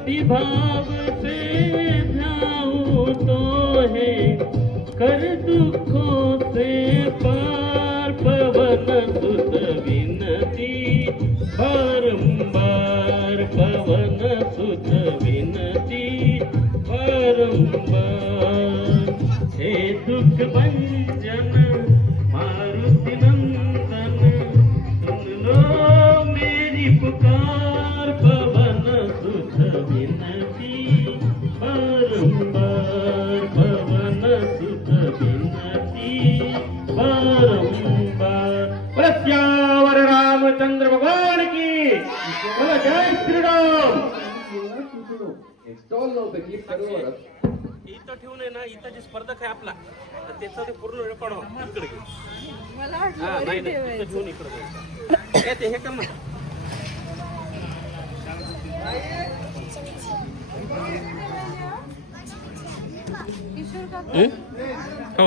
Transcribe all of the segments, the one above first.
भक्ति भाव से ध्याऊं तो है कर दुखों से पार पवन सुत विनती बारंबार पवन सुत विनती बारंबार हे दुख भंजन मारुति नंदन सुन लो मेरी पुकार पवन सुत विनती बारंबार पवन सुत विनती बारंबार। प्रत्यावर रामचंद्र भगवान की बोला जय श्री राम। एक्स्टॉल नव्हतं की बरोबरच इथं ठेवून आहे ना, इथं जे स्पर्धक आहे आपला तर त्याचं ते पूर्ण रेकॉर्ड इकडे घेऊ. मला हा नाही नाही, इथं ठेवून इकडे घेऊ. ते हे कर ना. किशोर काका हो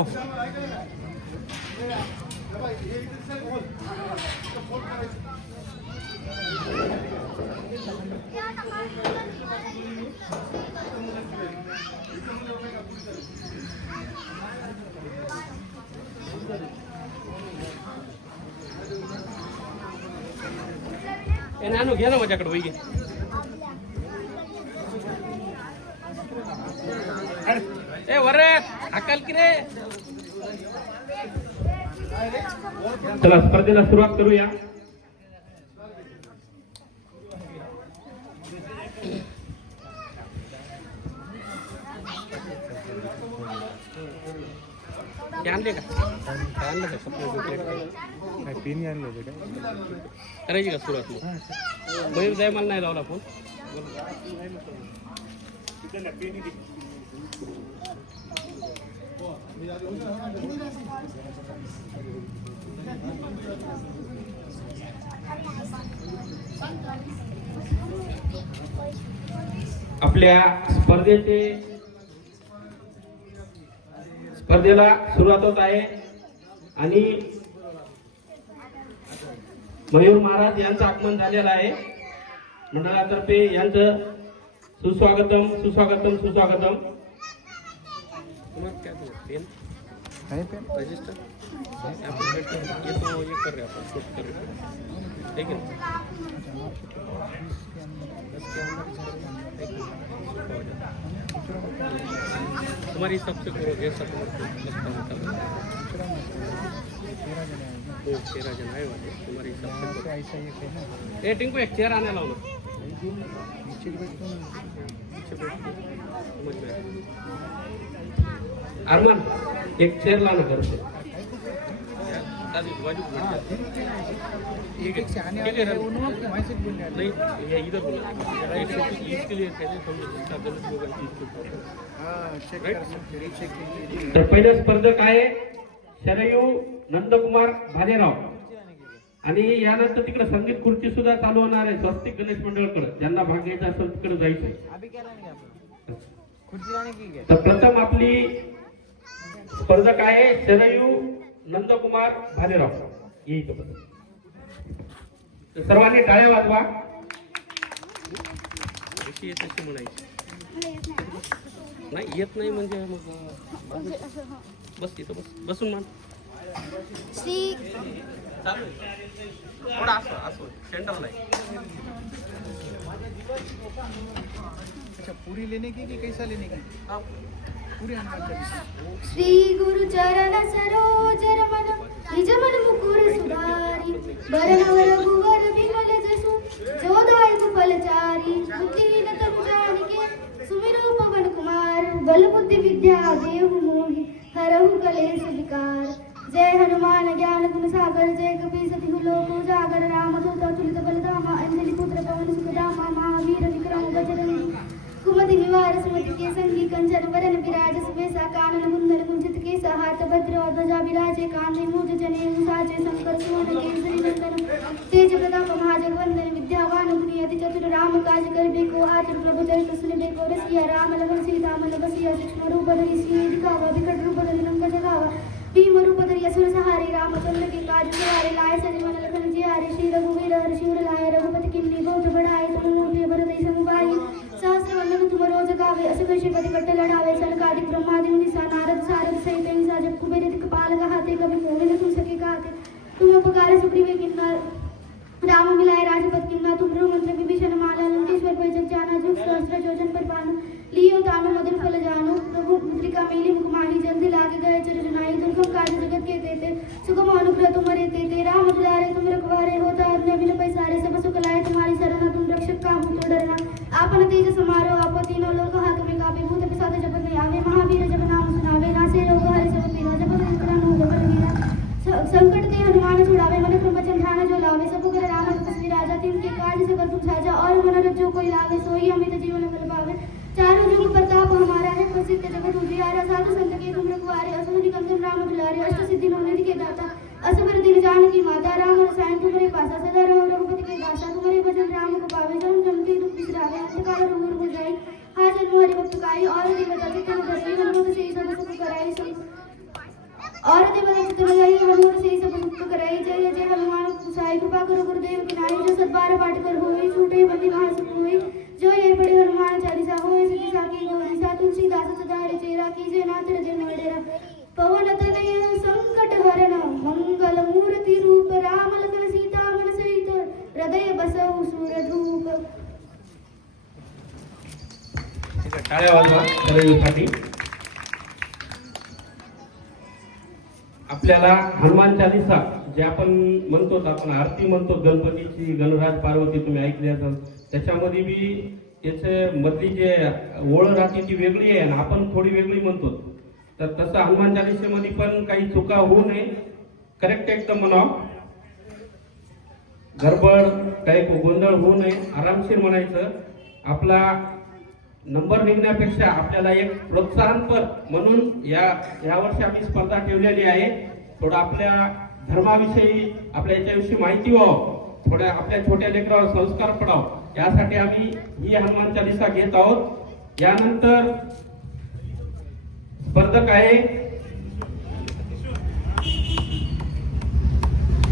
ए नानू घे ना माझ्याकडे वही घे. ए वरे अक्कल की रे. चला स्पर्धेला सुरुवात करूया. आणले का आणलं का सप्लाय पेन आणले का करायची का सुरुवात मग मयूर जाय मला नाही लावला फोन. आपल्या स्पर्धेला सुरुवात होत आहे आणि मयूर महाराज यांचं आगमन झालेलं आहे. मंडळातर्फे यांचं सुस्वागतम सुस्वागतम सुस्वागतम. रजिस्टर तुम्हारी सबसे करो ये सब 13 जन आए वाले तुम्हारी सबसे ए टिंकू एक चेयर आने लाओ ना. अरमान एक चेयर लाना घर से. नहीं ये इधर बोला इसके लिए तर पहिले स्पर्धक आहे शरयू नंदकुमार भालेराव आणि यानंतर तिकडे संगीत खुर्ची सुद्धा चालू होणार आहे स्वस्तिक गणेश मंडळकडे. ज्यांना भाग घ्यायचा असेल तिकडे जायचं. तर प्रथम आपली स्पर्धक आहे शरयू नंदकुमार भालेराव. सर्वांनी टाळ्या वाजवा. म्हणायची नाही येत नाही म्हणजे मग बस तिथं बस बसून मान. थोडा असो असो सेंटरला आहे. अच्छा पूरी लेने की कि कैसा लेने की पूरी श्री गुरु चरण सरोज रमण निज मन मुकुर सुधारी बरनवर रघुवर विमल जसु जोदायक फलचारी बुद्धिहीन तनु जानिके सुमिरो पवन कुमार बल बुद्धि विद्या देहु मोहि हरहु कलेश विकार. जय हनुमान ज्ञान गुण सागर जय कपीसति लोक उजागर रामदूत अतुलित बलधामा अंजलि पुत्र पवन सुखदामा महावीर विक्रम बजरंगी कुमति निवार सुमति के संगी कंचन वरन विराज सुबेसा कानन कुंडल कुंचित केसा हाथ भद्र ध्वजा विराजे कांधे मूज जने साजे शंकर सुवन केसरी नंदन तेज प्रताप महाजगवंदन विद्यावान गुणी अति चतुर राम काज करबेको आतुर प्रभु चरित सुनबेको रसिया राम लखन सीता मन बसिया सूक्ष्म रूप धरि सिंह दिखावा विकट रूप धरि लंका जगावा भीम रूप धरि असुर सहारे रामचंद्र के काज सवारे लाए सजीवन लखन जियारे श्री रघुवीर हर्षि उर लाए रघुपति किन्नी बहुत बड़ाई तुम मूर्ति भरत समुभाई सहस्र श्रीपति कट्ट लड़ावे सनकादिक ब्रह्मादि मुनिसा नारद सारद सहित इंसा जब कुबेर दिक्पाल कहाते कभी कोने न तुम सके कहते तुम उपकार सुग्रीव किन्नर राम मिलाए राजपथ किन्ना तुम मंत्र विभीषण माला लंकेश्वर पर जग जाना जुग सहस्त्र जोजन पर पाना लियो तानु मदन फल जानो प्रभु मुद्रिका मेली मुखमाही जल्दी लागे गए चरजनाई दुर्गम कार्य जगत के देते सुगम अनुग्रह तुम्हारे तेते राम दुलारे तुम रखवारे होता अन्य बिन पैसारे सब सुख लाए तुम्हारी शरण तुम रक्षक काम तो डरना आपन तेज समारो आप तीनों लोक हाथ में कापे भूत पिशाच जपत नहीं आवे महावीर जब नाम सुनावे नासे रोग हरे सब पीरा जपत निकरा नो जबर वीरा संकट ते हनुमान छुड़ावे मन क्रम ध्यान जो लावे सब कर राम तपस्वी राजा तिनके काज सकर तुम साजा और मनोरथ जो कोई लावे सोई अमित जीवन फल पावे चारों जुग प्रताप हमारा है प्रसिद्ध जगत उजियारा साधु संत के तुम रखवारे असुर निकंदन राम दुलारे अष्ट सिद्धि नवनिधि के दाता असबर दिन जानकी माता राम रसायन तुम्हारे पासा सदा रहो रघुपति के दासा तुम्हारे भजन राम को पावे जन्म जमती दुख बिसरावे अंधकार दूर हो जाए हाँ जन्म हरि भक्त काई और देवता चित्त धरि हनुमत से सब सुख कराई और देवता चित्त धरि हनुमत से सब सुख कराई जय जय हनुमान गोसाई कृपा करो गुरुदेव की नाई जो सद्बार पाठ कर होई छूटे बंदी महासुख होई जो ये पढ़े हनुमान चालीसा होए सिद्धि साकी गौरीसा तुलसीदास सदा चेरा कीजे नाथ हृदय मडेरा पवन तनय संकट हरण मंगल मूर्ति रूप राम लखन सीता मन सहित हृदय बसऊ सूरधूप. टाळ्या वाजवा शरयूसाठी. आपल्याला हनुमान चालीसा जे आपण म्हणतो आपण आरती म्हणतो गणपतीची गणराज पार्वती तुम्ही ऐकली असाल त्याच्यामध्ये बी त्याचे मधली जे ओळ राहते ती वेगळी आहे आणि आपण थोडी वेगळी म्हणतो. तर तसं हनुमान चालीसेमध्ये पण काही चुका होऊ नये करेक्ट एकदम म्हणावं गडबड काही गोंधळ होऊ नये आरामशीर म्हणायचं. आपला नंबर निघण्यापेक्षा आपल्याला एक प्रोत्साहनपर म्हणून या वर्षी आम्ही स्पर्धा ठेवलेली आहे. थोडं आपल्या धर्माविषयी आपल्या याच्याविषयी माहिती व्हावं थोड्या आपल्या छोट्या लेकरावर संस्कार पडावं यासाठी आम्ही ही हनुमान चालीसा घेत आहोत. यानंतर स्पर्धक आहे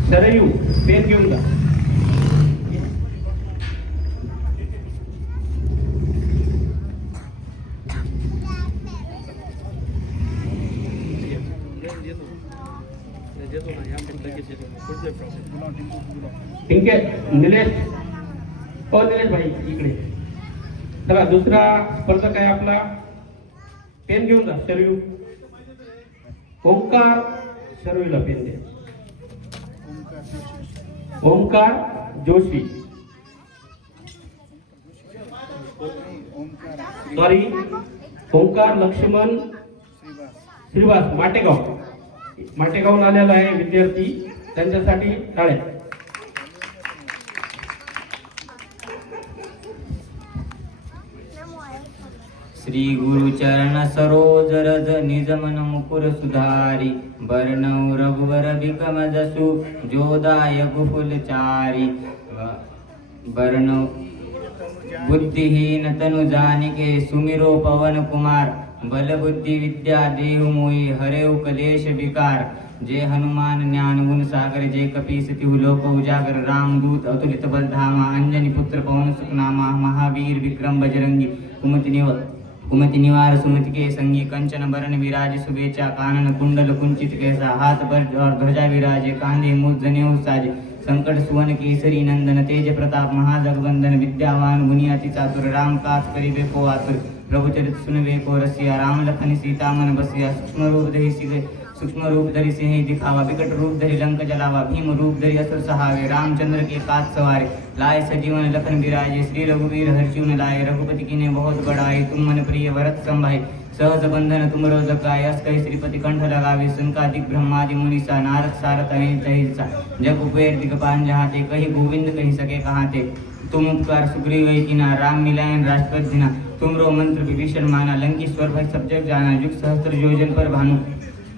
शरयू पेन घेऊन जा. ठीक आहे निलेश निलेश भाई इकडे चला. दुसरा स्पर्धक आहे आपला पेन घेऊन जा शरयू. ओंकार शरयूला पेन द्या. ओंकार जोशी सॉरी ओंकार लक्ष्मण श्रीवास माटेगावून आलेला आहे विद्यार्थी त्यांच्यासाठी टाळ्या. श्री गुरु चरण सरोज रज निज मन मुकुर सुधारी बरनौ रघुवर बिकम जसु जोदायक फुलचारी बरनौ बुद्धिहीन तनु जानिके सुमिरो पवन कुमार बल बुद्धि विद्या देहु मोहि हरेउ कलेश विकार. जे हनुमान ज्ञान गुण सागर जे कपीस तिहु लोक उजागर रामदूत अतुलित बल धामा अंजनी पुत्र पवन सुत नामा महावीर विक्रम बजरंगी कुमति निवार सुमति के संगी कंचन बरन विराज सुबेचा कानन कुंडल कुंचित कैसा हाथ पर और ध्वजा विराजे कांधे मुझ जनेऊ साजे संकट सुवन केसरी नंदन तेज प्रताप महाजगवंदन विद्यावान गुनियाति चातुर राम काज करिबे को आतुर प्रभु चरित सुनबे को रसिया राम लखन सीता मन बसिया सूक्ष्म रूप धरि सिंह दिखावा विकट रूप धरि लंक जलावा भीम रूप धरि असुर सहावे रामचंद्र के काज सवारे लाए सजीवन लखन विराजे श्री रघुवीर हर्षिउन लाए रघुपति कीने बहुत बड़ाई तुम मन प्रिय भरत संभाई सहज बंधन तुम रोजकाय अस कहि श्रीपति कंठ लगावे संकादिक ब्रह्मादि मुनिसा नारद सारद अहिंसा हिंसा जग कुबेर दिगपाल जहाते कहि गोविंद कहि सके कहाते तुम उपकार सुग्रीव किना राम मिलायन राजपथ दिना तुमरो मंत्र विभीषण माना लंकेश्वर भय सब जग जाना युग सहस्त्र योजन पर भानु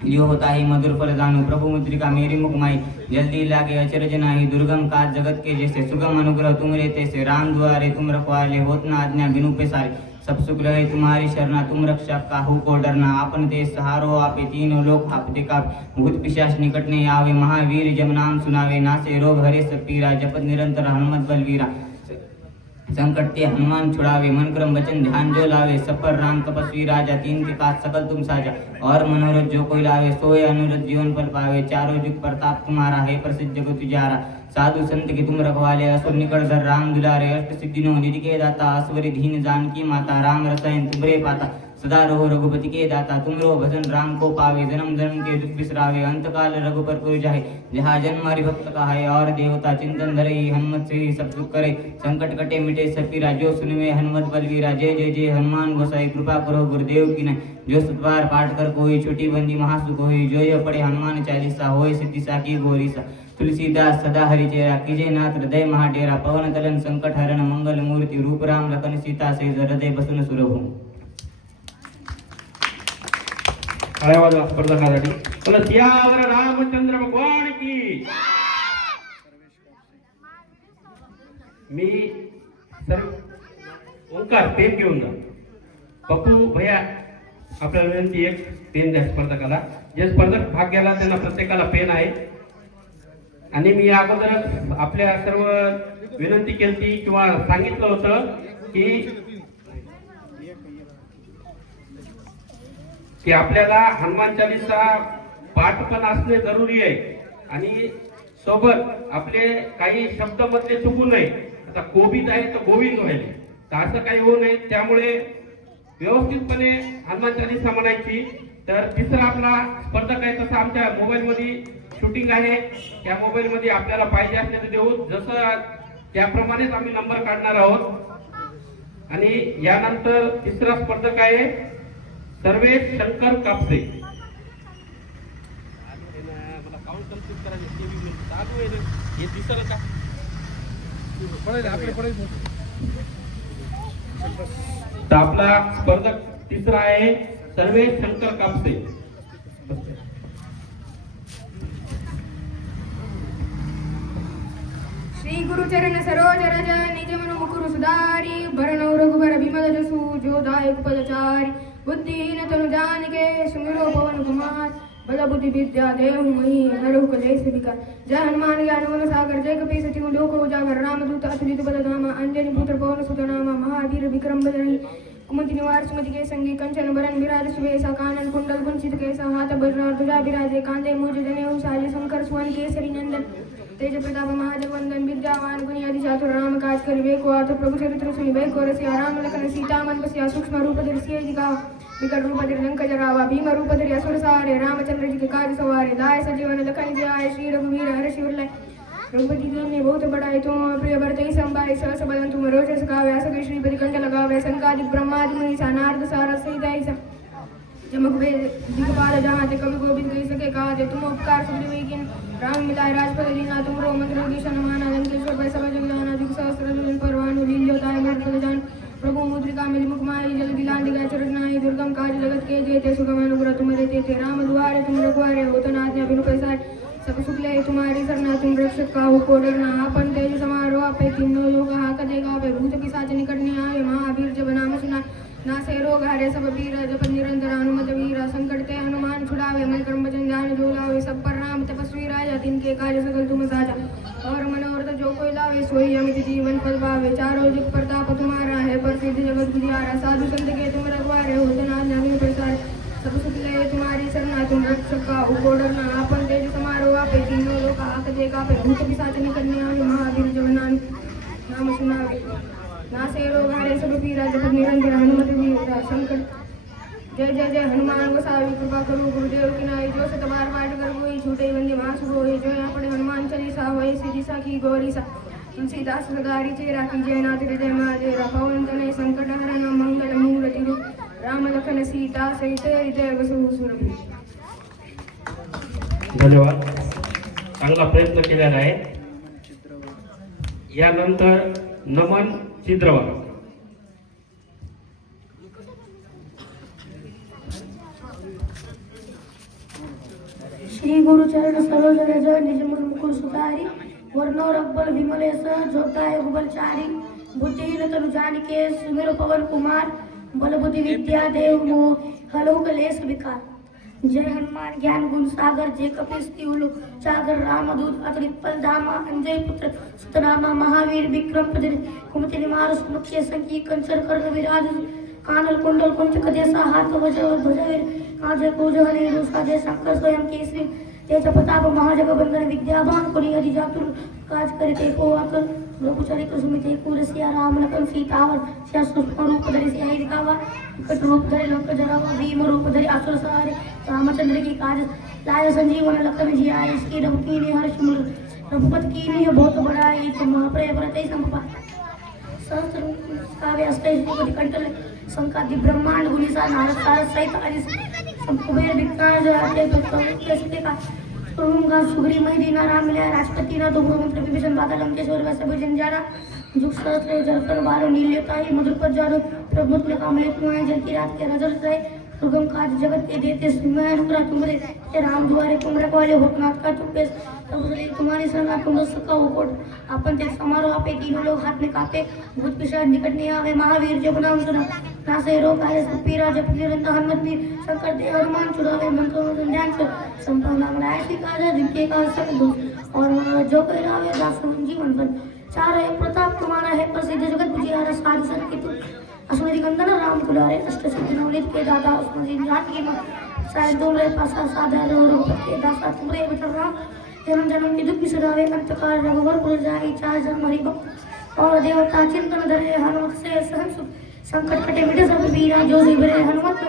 लियो होता ही मधुर फल दानु प्रभु मुद्रिका मेरी मुखमाई जल्दी लागे अचरज नाही दुर्गम काज जगत के जैसे सुगम अनुग्रह तुम रे तैसे राम द्वारे तुम रखवाले होत न आज्ञा बिनु पेसारे सब सुख रहे तुम्हारी शरणा तुम रक्षा काहू को डरना आपन देश सहारो आपे तीनों लोक आपते का भूत पिशाच निकट ने आवे महावीर जब नाम सुनावे नासे रोग हरे सब पीरा जपत निरंतर हनुमत बलवीरा संकट ते हनुमान छुड़ावे, मन क्रम वचन ध्यान जो लावे, सफर राम तपस्वी राजा, तीन के काज सकल तुम साजा, और मनोरथ जो कोई लावे, सोए अनुरथ जीवन फल पावे, चारों जुग प्रताप तुम्हारा है, प्रसिद्ध जगत तुजारा, साधु संत के तुम रखवाले, असुर निकट धर राम दुलारे, अष्ट सिद्धि नो निधि के दाता, असवरी दीन जानकी माता, राम रसायन तुमरे पाता, सदा रहो रघुपति के दाता, तुम रो भजन राम को पावे, जन्म जन्म के दुख बिसरावे, अंतकाल रघुपर पुर जाहे, जहाँ जन्म हरि भक्त का है, और देवता चिंतन धरे, हनुमत से ही सब सुख करे, संकट कटे मिटे सब पीरा, जो सुनवे हनुमत बलवीरा, जय जय जय हनुमान गोसाई, कृपा करो गुरुदेव की न, जो सतबार पाठ कर कोई, छोटी बंदी महासुख होई, जो यह पढ़े हनुमान चालीसा, होय सिद्धि साखी गौरीसा, तुलसीदास सदा हरिचेरा, कीजे नाथ हृदय महाडेरा, पवन तलन संकट हरण मंगल मूर्ति, रूप राम लखन सीता से हृदय बसून सुरभू. आवाज स्पर्धकासाठी बोला सियावर रामचंद्र भगवान की. मी सर्व ओंकार पेन घेऊन जा. पप्पू भैया आपल्याला विनंती, एक पेन द्या स्पर्धकाला. जे स्पर्धक भाग घ्यायला त्यांना प्रत्येकाला पेन आहे. आणि मी अगोदरच आपल्या सर्व विनंती केली किंवा सांगितलं होतं की आपल्याला हनुमान चालीसा पाठ पण असणे जरुरी आहे आणि सोबत आपले काही शब्द मधले चुकू नये. आता कोविद आहे तर गोविंद व्हायले तर असं काही होऊ नये. त्यामुळे व्यवस्थितपणे हनुमान चालीसा म्हणायची. तर तिसरा आपला स्पर्धक आहे, तसं आमच्या मोबाईल मध्ये शूटिंग आहे, त्या मोबाईल मध्ये आपल्याला पाहिजे असले तर देऊ, जसं त्याप्रमाणेच आम्ही नंबर काढणार आहोत. आणि यानंतर तिसरा स्पर्धक आहे सर्वेश शंकर कापसे. तर आपला स्पर्धक तिसरा आहे सर्वेश शंकर कापसे. श्री गुरुचरण सरोज रज निज मनु मुकुर सुधारी, भरणौ रघुबर विमल जसु, जो दायक पदचारी, बुद्धिहीन तनु जानिके, सुमिरो पवन कुमार, बल बुद्धि विद्या देहु मही, हरहु कलेश विकार. जय हनुमान ज्ञान गुण सागर, जय कपीस तिहु लोक उजागर, रामदूत अतुलित बल धामा, अंजनी पुत्र पवन सुत नामा, महावीर विक्रम बदनी, कुमति निवार सुमति के संगी, कंचन बरन विराज सुबेसा, कानन कुंडल कुंचित केसा, हाथ वज्र ध्वजा विराजे, कांधे मूज जनेऊ साजे, शंकर सुवन केसरी नंदन, तेज प्रताप महाजगवंदन, विद्यावान गुणी अति चातुर, राम काज करिबे को आतुर, प्रभु चरित्र सुनिबे को रसिया, राम लखन सीता मन बसिया, सूक्ष्म रूप धरि सिय दिखावा, विकट रूप धरि लंक जरावा, भीम रूप धरि असुर सारे, रामचंद्र जी के काज सवारे, लाए सजीवन लखन जियाए, श्री रघुवीर हर्षि उल्लाय. रघुपति ने बहुत बड़ाई, तुम प्रिय भरते संभाई, सहस बदन तुम रोचस गावे, असगै श्रीपति कंठ लगावे, संकादिक ब्रह्मादि मुनि नारद सारद सहित ऐसा, जमक वेद दिगपाल जहाँ ते कवि गोविंद कही सके कहा, तुम उपकार सुग्रीव राम मिलाए राजपद लीना, तुम रो मंत्र दिशन माना, लंकेश्वर पर सब जग जाना, जुग सहस्त्र जोजन परवानु, लील्यो ताय मर्द जान, प्रभु मुद्रिका मिल मुख माई, जल दिलान दिगाय चरण नाई, दुर्गम काज जगत के जेते, सुगम अनुग्रह तुम देते थे, राम दुआरे तुम रखवारे, होत न आज्ञा बिनु पैसारे, सब सुख ले तुम्हारी सरना, तुम रक्षक काहू को डरना, आपन तेज समारो आपे, तीनों लोग हाक देगा पे, भूत पिशाच निकटने आवे, महावीर जब नाम सुना, नासे रोग हरे सब पीरा, जप निरंतर हनुमत वीरा, संकट ते हनुमान छुड़ावे, मन कर्म वचन ध्यान जो लावे, सब पर राम तपस्वी राजा, तिनके कार्य सकल तुम साजा, और मनोरथ जो कोई लावे, सोई अमित जीवन फल पावे, चारों जुग प्रताप तुम्हारा है, प्रसिद्ध जगत गुजारा, साधु संत के तुम रखवारे, होत न आज्ञा बिनु पैसारे, सब सुख ले तुम्हारी सरना, तुम रक्षक काहू को डरना, आपन तेज समारो आपे, तीनों लोक हाक देगा पे, भूत पिशाच निकटने आवे, महावीर जब नाम सुनावे, नासे रोग हरे सब पीरा, जप निरंतर हनुमत वीरा, संकट जय जय जय हनुमान गोसावी, कृपा करो गुरुदेव की नाई, जो सत बार पाठ कर कोई, छूटे बंदे महासुख होए, जो यहाँ पढ़े हनुमान चालीसा, होए सिद्धि साखी गौरीसा, तुलसीदास सदारी चेरा, कीजय नाथ हृदय महाडेरा, पवन तनय संकट हरण मंगल मूर्ति रूप, राम लखन सीता सहित हृदय बसहु सुरभि. धन्यवाद. चांगला प्रयत्न केलेला आहे. यानंतर नमन चिद्रवाल. श्री गुरुचरण सरोज रज निज मनु मुकुर सुधारी, वर्णो रब्बल विमलेश, जोताय गुबलचारी, बुद्धिहीन तनु जानिके, सुमिरो पवन कुमार, बल बुद्धि विद्या देहु मोह, हरहु कलेश विकार. जय हनुमान ज्ञान गुण सागर जय कपीस तिहुलो सागर रामदूत अतुलित पल धामा अंजय पुत्र सुतनामा महावीर विक्रम पदरी कुमति निमार मुख्य संकी कंचर कर्ण विराज कानल कुंडल कुंच कदेसा हाथ वज्र ध्वजवीर काजय पूजहरे साजय शंकर स्वयं केसरी तेज प्रताप महाजगबंदन विद्यावान कुली हरि जातुर काज करिते को आतुर रघुचरित सुमिते कुरसिया राम लखन सीतावर सिया सूक्ष्म रूप धरि सिया दिखावा विकट रूप धरि लंक जरावा भीम रूप धरि असुर सहारे रामचंद्र की काज लाय संजीवन लखन जियाय इसकी रघुकी ने हर्ष मुर रघुपत की ने बहुत बड़ा है तुम प्रिय व्रत संपा सहस्र काव्य अष्टैश्वरी कंटल संकादि ब्रह्मांड गुणिसा नारद सारद सहित आदि कुबेर विज्ञान जो आते तो कैसे का तुमगा सुग्री महीना राम मिला राष्ट्रपति ना दोगुरु मंत्र विभीषण बादल लंकेश्वर वैसे भजन जाना जुग सहस्त्र जलकर बारो नील्यता ही मधुर पर जारो प्रभुत ने काम एक कुआं जल की रात के नजर रहे दुर्गम काज जगत के देते मैं रुकरा तुम्हारे ते राम दुआरे तुम रखवाले होतनाथ का चुप्पे तब बोले तुम्हारी संगा तुम सका उकोट अपन ते समारोह आपे तीनों लोग हाथ में कापे भूत पिशाच निकट नहीं आवे महावीर जब नाम सुना नासे रोग आए सुपीरा जब निरंतर हनुमत वीर शंकर देव हनुमान चुरावे मंत्रों में ध्यान से संपूर्ण ऐसी काज जिनके का सब और जो कोई रावे दास जीवन पर चार है प्रताप तुम्हारा है प्रसिद्ध जगत बुझियारा सारी संकित अस्मदि गंधन राम दुलारे अष्ट सिद्धि नवनीत के दादा अस्मदि जात की मां शायद तुमरे पासा साधा रघुपति के दासा तुमरे बचन राम जन्म जन्म की दुख बिसरावे अंतकाल रघुवर पुर जाए चार जन्म हरि भक्त और देवता चिंतन धरे हनुमत से सहन सुख संकट कटे मिटे सब वीरा जो जीवरे हनुमत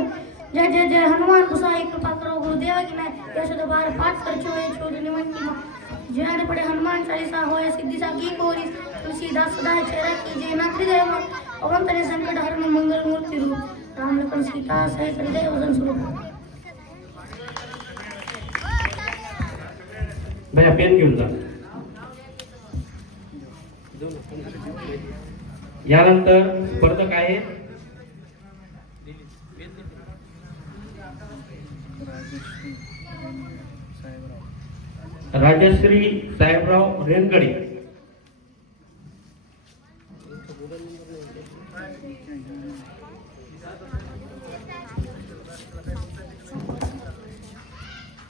जय जय जय हनुमान कुसाई कृपा करो गुरुदेव की मैं यशोद बार पाठ कर छोड़े छोड़ निमन की मां जय पढ़े हनुमान चालीसा होए सिद्धि साकी कोरी तुलसीदास सदा चेहरा कीजिए ना हृदय में पवन तने संकट हरण मंगल मूर्ति रूप राम लखन सीता सहित हृदय वदन स्वरूप भैया पेन घेऊन जा यानंतर स्पर्धक आहे राजश्री साहेबराव रेनगडे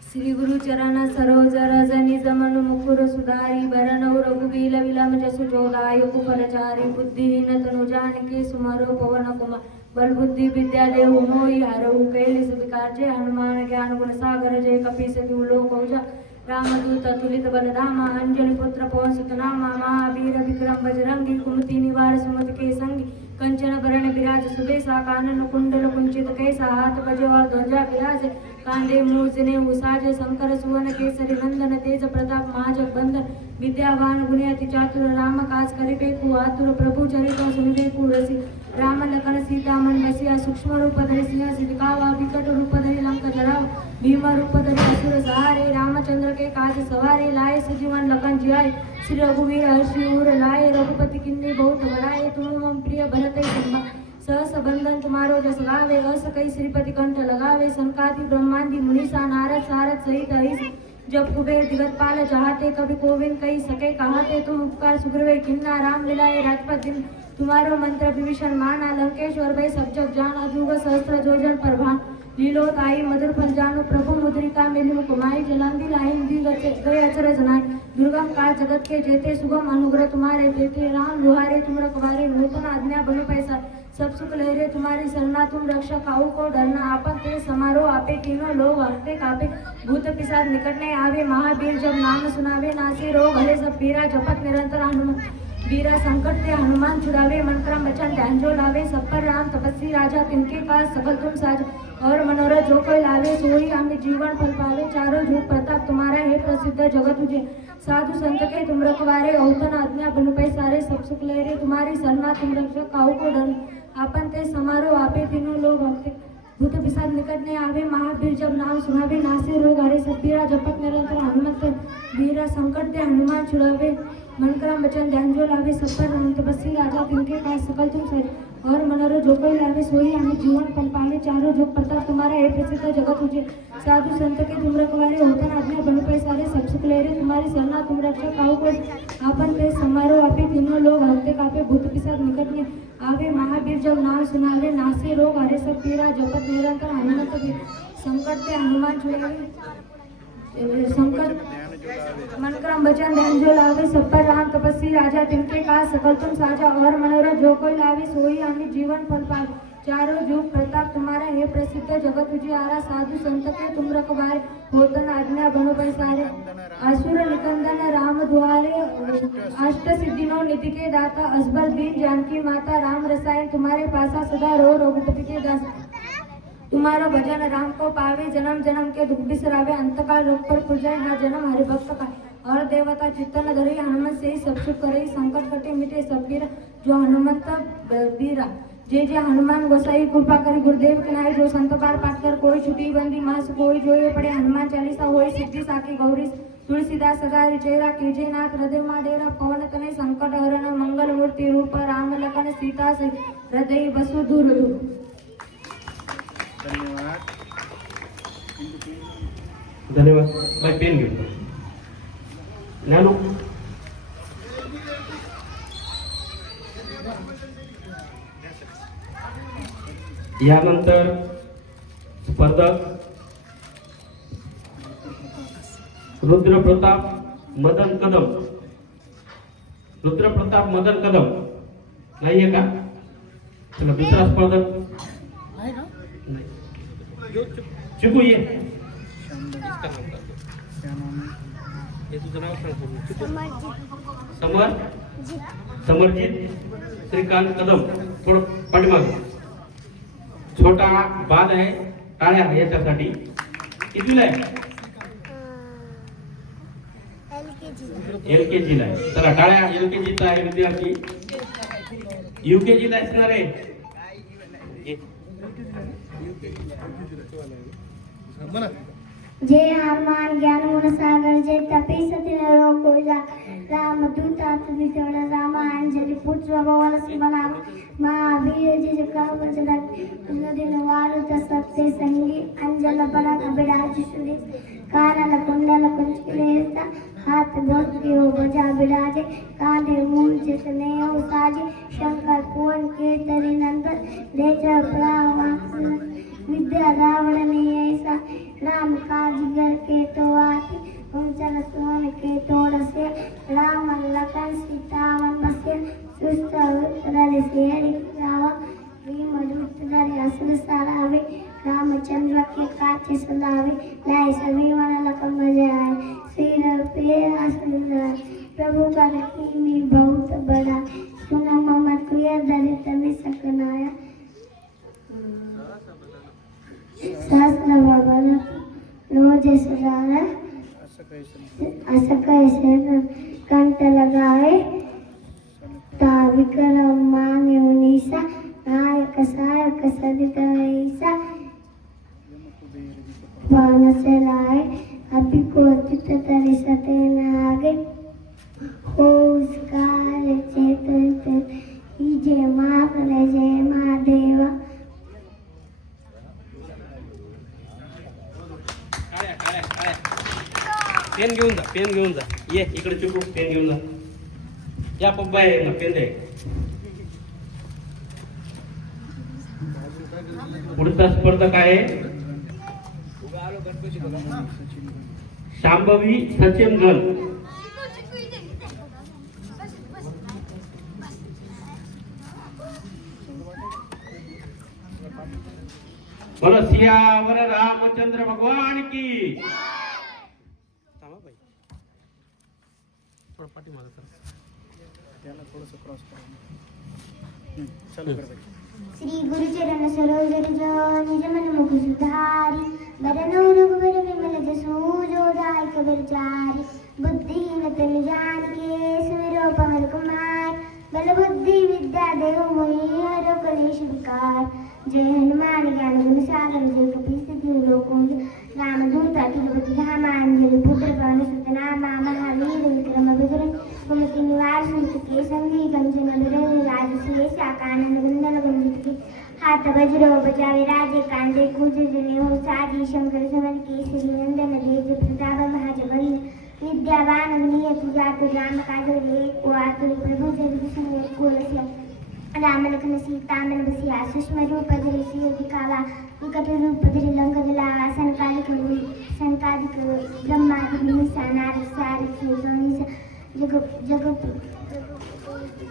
श्री गुरु चरण सरोज रज निज मन मुकुर सुधारी भरनौ रघुबील विलम जसु जोदाय कुफलचारी बुद्धिहीन तनु जानिके सुमरो पवन कुमार बल बुद्धि विद्या देहु मोहि हरऊ कैलिस विकार जय हनुमान ज्ञान गुण सागर जय कपीस तिहु लोक उजा रामदूत अतुलित बलधामा अंजलि पुत्र पवन सुत नामा महावीर विक्रम बजरंगी कुमति निवार सुमति के संगी कंचन बरण विराज सुबेसा कानन कुंडल कुंचित कैसा हाथ बजे और ध्वजा विराज कांधे मूर्जने उसाज शंकर सुवन केसरी नंदन तेज प्रताप महाजग बंदन विद्यावान गुणी अति चातुर राम काज करिबे को आतुर प्रभु चरित सुनिबे को रसी राम लखन सीता मन बसिया सूक्ष्म रूप धरि सिंह दिखावा विकट रूप धरि लंक जरावा भीम रूप धरि असुर सहारे रामचंद्र के काज सवारे लाए सजीवन लखन जियाए श्री रघुवीर हर्षि उर लाए रघुपति किन्नी बहुत बड़ाए तुम मम प्रिय भरत सन्मा सहस बंधन तुम्हारो जस गावे अस कई श्रीपति कंठ लगावे संकाति ब्रह्मांडि मुनीसा नारद सारद सहित हरीश जब कुबेर दिगत पाल चाहते कभी कोविन कही सके कहाते तुम उपकार सुग्रीवे किन्ना राम लीलाए राजपत दिन तुम्हारो मंत्र विभीषण माना लंकेश्वर भय सब जग जान अजुग सहस्त्र जोजन पर भान लीलो ताई मधुर फल जानो प्रभु मुद्रिका मेली मुकुमाई जलंदी लाइन दी गए अचरज नाय दुर्गम काल जगत के जेते सुगम अनुग्रह तुम्हारे देते राम लुहारे तुम रखवारे नूतन आज्ञा बनो पैसा सब सुख लहरे तुम्हारी सरना तुम रक्षा खाऊ को डरना आपन ते समारोह आपे तीनों लोग हंसते कापे भूत पिशाच निकट नहीं आवे महावीर जब नाम सुनावे नासे रोग हरे सब पीरा जपत निरंतर हनुमान वीरा संकट से हनुमान छुड़ावे मन क्रम वचन ध्यान जो लावे सब पर राम तपस्वी राजा तिनके पास सकल तुम साज और मनोरथ जो कोई लावे सोई हमें जीवन फल पावे चारों झूठ प्रताप तुम्हारा है प्रसिद्ध जगत तुझे साधु संत के तुम रखवारे औतन आज्ञा बन पै सारे सब सुख लहरे तुम्हारी सरना तुम रक्षक काऊ को डर आपन ते समारोह आपे तीनों लोग हंसते भूत पिशाच निकट ने आवे महावीर जब नाम सुनावे नासे रोग हरे सब पीरा जपत निरंतर हनुमत वीरा संकट ते हनुमान छुड़ावे मन क्रम वचन ध्यान जो लावे सब पर तपस्वी राजा तिनके पास सकल तुम सर और मनोरथ जो कोई लावे सोई हमें जीवन फल पावे चारों जो प्रताप तुम्हारा है प्रसिद्ध जगत तुझे साधु संत के तुम रखवारे होतन आज्ञा बन पै सारे सब सुख लहरे तुम्हारी सरना तुम रक्षक काऊ को आपन ते समारोह आपे तीनों लोग हंसते कापे भूत पिशाच निकट ने आवे महावीर जब नाम सुनावे नासे रोग हरे सब पीरा जपत निरंतर हनुमत संकट ते हनुमान छुड़ावे संकट मन क्रम बचन ध्यान जो लावे सब पर राम तपस्वी राजा तिनके का सकल तुम साजा और मनोरथ जो कोई लावे सोई हमें जीवन फल पावे चारों जुग प्रताप तुम्हारा है प्रसिद्ध जगत उजियारा साधु संत के तुम रखवारे होतन आज्ञा बनो पैसारे असुर निकंदन राम द्वारे अष्ट सिद्धिनो निधि के दाता असबर दीन जानकी माता राम रसायन तुम्हारे पासा सदा रो रघुपति के दास तुम्हारा भजन राम को पावे जन्म जन्म के दुख बिसरावे अंतकाल रोग पर खुल जाए हाँ जन्म हरि भक्त का और देवता चित्तन धरे हनुमत से ही सब सुख करे संकट कटे मिटे सब पीरा जो हनुमंत बीरा जय जय हनुमान गोसाई कृपा करी गुरुदेव किनारे जो संतोकार पाठ कर कोई छुटी बंदी मास कोई जोए पड़े हनुमान चालीसा होई सिद्धि साखी गौरी तुलसीदास सदा चेहरा कीजे नाथ हृदय मा डेरा पवन तने संकट हरण मंगल मूर्ति रूप राम लखन सीता से हृदय बसु दूर दूर। धन्यवाद। धन्यवाद बाय पेन घेऊ नानू यानंतर स्पर्धक रुद्रप्रताप मदन कदम नाहीये का चला दुसरा स्पर्धक चिकू ये समरजित श्रीकांत कदम थोडं पाठीमाग छोटा बाद आहे टाळ्या याच्यासाठी कितवीला आहे LKG ला आहे चला टाळ्या LKG चा आहे विद्यार्थी UKG ला असणार आहे जय हनुमान ज्ञान गुण सागर जय तपी सती पूजा राम दूता तुझी तेवढा राम अंजली पुत्र भवन शिवनाम महावीर जय जय वजन दिन वारुत सत्य संगी अंजल बना अभिराज सुरे कानल कुंडल कुंचलेता हाथ भक्ति हो बजा विराजे कांधे मूल जितने हो साजे शंकर पूर्ण के तरी नंदन देचा प्रावास विद्या रावण ने ऐसा राम काज घर के तो आती उनचल सोन के तोड़ से राम लखन सीता मन बसे सुस्त उत्तर से रावा भीम दूत असुर सारावे रामचंद्र के काचे सदावे लाए सभी मन लखन मजे आए सिर पे आसन प्रभु का लक्ष्मी बहुत बड़ा सुना मम तुय दरित में सकनाया सहस्र भवन रोज सजाना असकैसे कंठ लगाए ता विक्रम माने उनीसा नायक सायक सदित ऐसा पान से लाए अभी को चित तरी सते नागे हो उसकार चेतन जय मा करे जय मा देवा पेन घेऊन जा ये इकडे चिकू पेन घेऊन जा या पप्पा आहे ना पेन आहे पुढचा स्पर्धक आहे शांभवी सचिन गल बोलो सियावर रामचंद्र भगवान की थोड़ा पाठी मारा त्याला थोडंसं क्रॉस करा चालू कर भाई श्री गुरुचरण सरोज निज मन मुख सुधारी बरनो रघुबर विमल जसु जो दायक विचारी बुद्धिहीन तनु जानिके सुमिरो पवन कुमार बल बुद्धि विद्या देहु मोहि हरो कलेश विकार जय हनुमान ज्ञान गुण सागर जय कपीस लोको रामदूत अतुलपति धामांजलि पुत्र पवन सुत नामा महावीर विक्रम विग्रह कुमति निवार सुत संगी कंचन विरह राजश्री कानन कुंदन कुंजित हाथ वज्र बजावे राजे कांदे कुज जने हो साजी शंकर सुमन केसरी नंदन तेज प्रताप महाजगरी विद्यावान नियत जात राम काज को आतुर प्रभु जय विष्णु को रसिया राम लखन सीता मन बसिया सूक्ष्म रूप धरि सिय दिखावा विकट रूप धरि लंक जलावा सनकादिक ब्रह्मादि निसा नारद सारथी सोनी जगत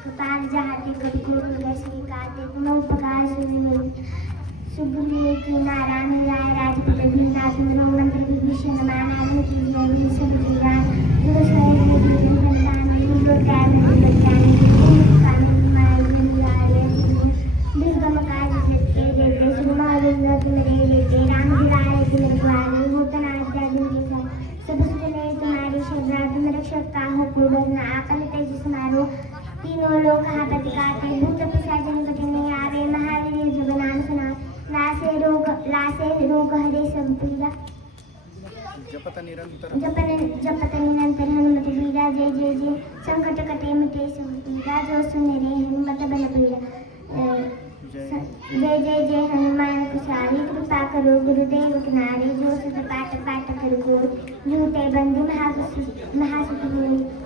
कपाल जहाते कवि गुरु श्री काते तुम उपकार सुनि सुबुले की नारायण राय राजपद दीनाथ मनो मंत्र विभीषण माना की जय सब जीरा जो शहर में बंदान जो ज्ञान कान माय दुनिया दुर्गम काज के देते सुमार मेरे देते राम गिराए दिन द्वारे होतन आज्ञा दूरी सब सुने तुम्हारी शब्द तुम रक्षक का हो पूर्ण आपन तेज समारो तीनों लोग हाथ काटे भूत पिशाच निकट नहीं आवे महावीर जब नाम सुना लासे रोग हरे सब पीड़ा जपत निरंतर जपत निरंतर हनुमत बीरा जय जय जय संकट कटे मिटे सब पीड़ा जो सुने रे हनुमत बल बीरा जय जय जय हनुमान कुशारी कृपा करो गुरुदेव किनारे जो सुत पाठ पाठ कर गो झूठे बंधु महासुत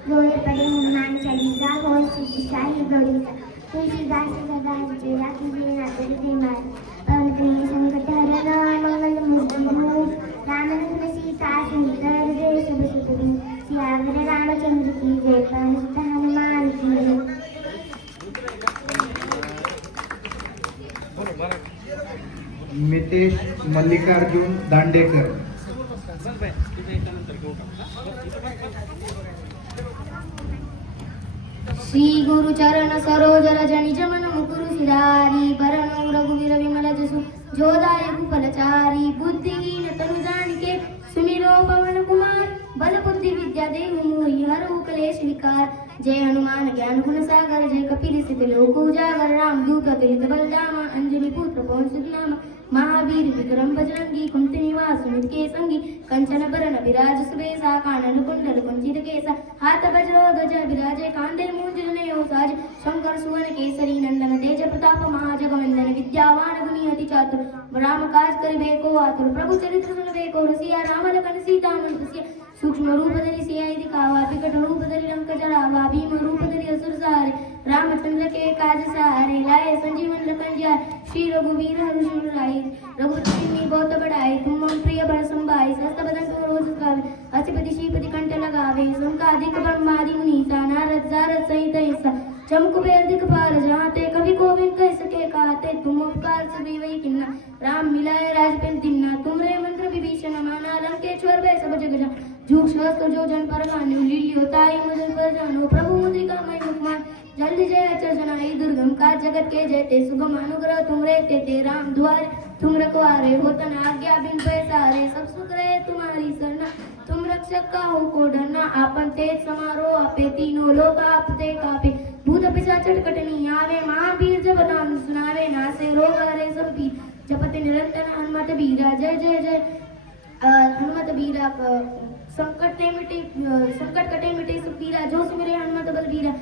रोए पड़े हनुमान चालीसा हो सिद्धि गौरीसा तुलसीदास सदा चेरा कीजिए ना दे मार पवन करिए संकट हरण मंगल मूर्ति राम लखन सीता सुंदर जय शुभ सुतरी सियावर रामचंद्र की जय पवन सुत हनुमान की जय। मितेश मल्लिकार्जुन दांडेकर. श्री गुरु चरण सरोज रज निज मन मुकुरु सिधारी बरन रघुवीर विमल जसु जोदायक फलचारी बुद्धिहीन तनु जानिके सुमिरो पवन कुमार बल बुद्धि विद्या देहु मोहि हरहु कलेश विकार जय हनुमान ज्ञान गुण सागर जय कपीर सिद्ध लोक उजागर राम दूत अतुलित बलधामा अंजनी पुत्र पवन सुत नामा महावीर विक्रम बजरंगी कुंती निवास सुमित के संगी कंचन बरन विराज सुबेसा कानन कुंडल कुंचित केसा हाथ वज्रो ध्वज विराजे कांधे मूंज जनेऊ साज शंकर सुवन केसरी नंदन तेज प्रताप महाजगवंदन विद्यावान गुणी अति चातुर राम काज करिबे को आतुर प्रभु चरित्र सुनबे को रसिया राम लखन सीता मन बसिया सूक्ष्म रूप धरि सियाई दिखावा विकट रूप धरि लंक जलावा भीम रूप धरि असुर सहारे रामचंद्र के काज सहारे लाए संजीवन लखन जाय श्री रघुवीर हर्षिल राई रघुपति किन्नी बहुत बड़ाई तुम मम प्रिय भर संभाई सहस्त्र बदन तुम रोज गावे असिपति श्रीपति कंठ लगावे संकादिक ब्रह्मादि मुनीसा नारद सारद सहित ऐसा चमकुबेर दिखपाल जहाते कवि कोविद कह सके कहते तुम उपकार सभी वही किन्ना राम मिलाए राजपेन तिन्ना तुमरे मंत्र विभीषण माना लंकेश्वर वे सब जग जा झूठ सहस्त्र जो जन पर गाने लीलियो ताई मधुर पर जानो प्रभु मुद्रिका मय मुखमान जल्दी जय अचरजनाई दुर्गम का जगत के जयते सुगम अनुग्रह तुम रहते ते राम द्वारे तुम रखवारे होतन आज्ञा बिन पैसारे सब सुख रहे तुम्हारी सरना तुम रक्षक का हो को डरना आपन तेज समारोह आपे तीनों लोक आपते कापे भूत पिशाच चटकटनी आवे महावीर जब नाम सुनावे नासे रोग हरे सब पी जपति निरंतर हनुमत बीरा जय जय जय हनुमत बीरा संकट कटे मिटे सब पीरा जो सुमिरे हनुमत बल बीरा